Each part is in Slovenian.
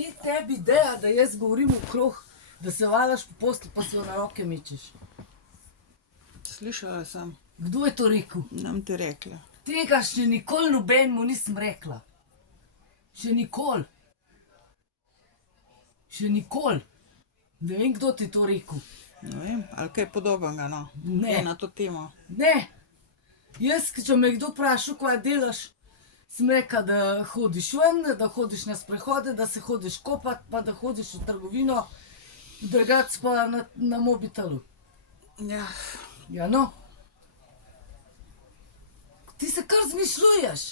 Kje tebi ideja, da jaz govorim okrog, da se valaš po postelji, pa se jo na roke mečeš? Slišala sem, Kdo je to rekel? nam ti rekla. Tega še nikoli nobenemu nisem rekla. Še nikoli. Še nikoli. Ne vem, kdo ti je to rekel. Ne vem, ali kaj podobnega, no. Ne. Je na to temo. Ne. Jaz, če me kdo vpraša, kaj delaš, sem rekla, da hodiš ven, da hodiš na sprehode, da se hodiš kopat, pa da hodiš v trgovino, drugače pa na mobitelu. Ja, Ja, no. Ti se kar zmišljuješ.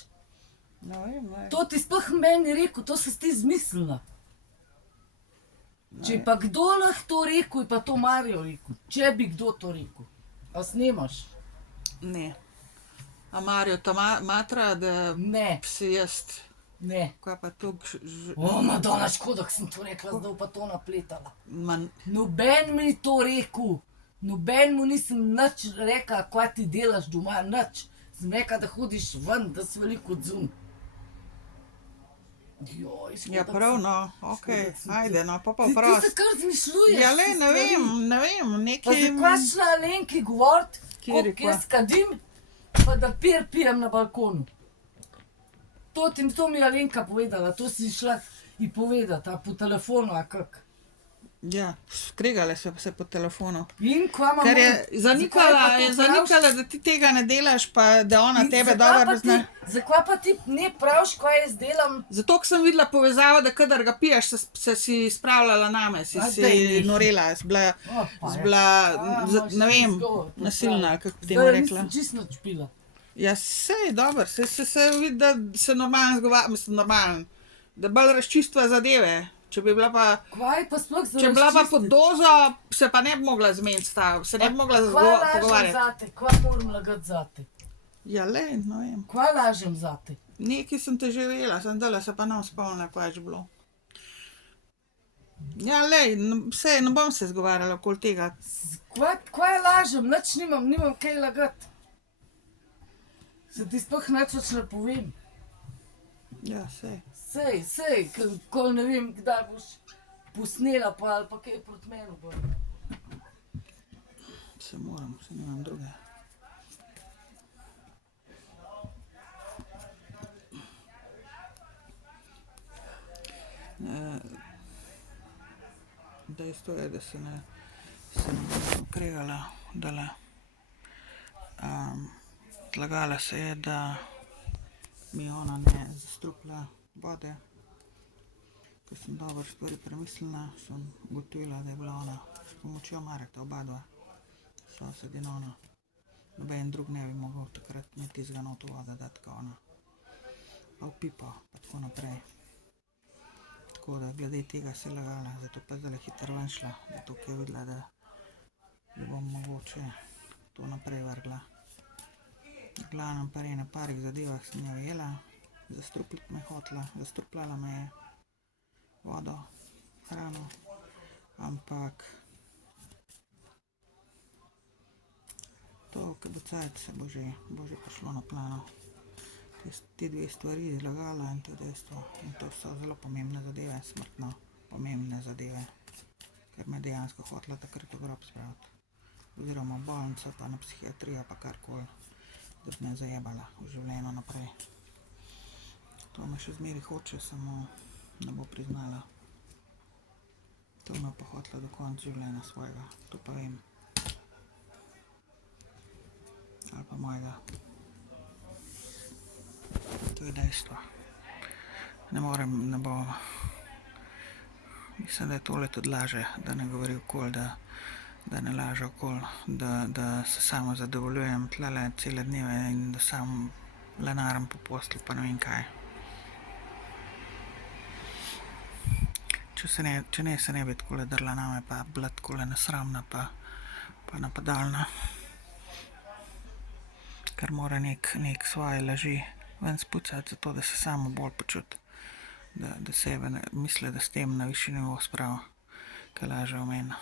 ne vem, ne. To ti sploh meni rekel, to si ti izmislila. Če je pa kdo lahko to rekel, je pa to Mario rekel. Če bi kdo to rekel. A snemaš? Ne. A Mario ta matra, da Ne, si jaz, ne. kaj pa tu, O, Madonna, škoda, ko sem to rekla, zdaj pa to napletala. man, Noben mi ni to rekel. Noben mu nisem nič rekla, kaj ti delaš doma, nič. Sem rekla, da hodiš ven, da si veliko odzum. Joj, škoda. ja prav, no, okej, škoda, sem ajde, no, pa Ti se prost. kar zmišljuješ. Ja, le, te ne stvari. vem, Pa nekaj, zakaj šla Alenki govorit, Kateri koliko pa? jaz kadim, pa da pijem na balkonu. To mi je Alenka povedala, to si šla ji povedati, a po telefonu, a kak. ja, skregale so se po telefonu. In kva imamo? Ker je Zakaj zanikala, pa to je praviš? zanikala, da ti tega ne delaš, pa da ona In tebe zakaj dobro pa pozna. Zakaj pa ti ne praviš, kaj jaz delam? Zato, ker sem videla povezavo, da kadar ga piješ, se si spravljala name, si A, daj, nehaj. norela, si bila, Opa, si ja. bila, Imaš ne vem, izgovor, to nasilna, pravi. ali kako bi temu Zdaj rekla. nisem čisto nič pila. Ja, sej, dobro, se vidi, da se normalno zgovarja, mislim, normalno, da bolj razčistva zadeve. Če bi bila pa, Kvaj pa sploh za če bi bila pa pod razčistiti? dozo, se pa ne bi mogla zmeniti, se ne bi mogla Kva lažem pogovarjati. zate, kva moram lagati zate? Ja, le, ne vem. Kva lažem zate? Nekaj sem te že vedela, sem dala se pa ne spomnila, kaj je že bilo. Ja, lej, sej, ne bom se zgovarjala okoli tega. Kvaj lažem, nič nimam kaj lagati. Se ti sploh nič več ne povem. Ja, sej. Sej, ko ne vem, kdaj boš posnela pa ali pa kaj proti meni bo. Se moram, se nimam druge. Dejstvo je, da se ne sem kregala, dala. Tlagala se je, da mi ona ne zastrupila vode. Ko sem dobro stvari premislila, sem ugotovila, da je bila ona s pomočjo Mareta, oba dva. So sedinona. Noben drug ne bi mogel takrat imeti tistega noto vode dati, kot ona. Pa v pipo, pa tako naprej. Tako da glede tega se je lagala, zato pa zdaj hitro ven šla, zato ker je videla, da bom mogoče to naprej vrgla. V glavnem pa na parih zadevah sem jo jela, zastrupljati me je hotela, zastrupljala me je vodo, hrano, ampak to, ko bo cajt, se bo že prišlo na plano. Te dve stvari, lagala in to dejstvo, in to so zelo pomembne zadeve, smrtno pomembne zadeve, ker me je dejansko hotela takrat v grob spraviti. Oziroma v bolnico, pa na psihiatrijo, pa karkoli, da bi me zajebala v življenju naprej. To me še zmeri hoče, samo ne bo priznala. To me pa hotela do konca življenja svojega, to pa vem. Ali pa mojega. To je dejstvo. Ne morem, ne bo. Mislim, da je tole tudi laže, da ne govori okoli, da ne laže okoli, da se samo zadovoljujem tlele cele dneve in da sam lenaram po postelji, pa ne vem kaj. Če ne, se ne bi takole drla name, pa bila takole nesramna, pa napadalna. Ker mora nek svoje laži ven spucati, zato da se samo bolj počuti, da sebe misli, da s tem na višji nivo spravi, kaj laže o meni.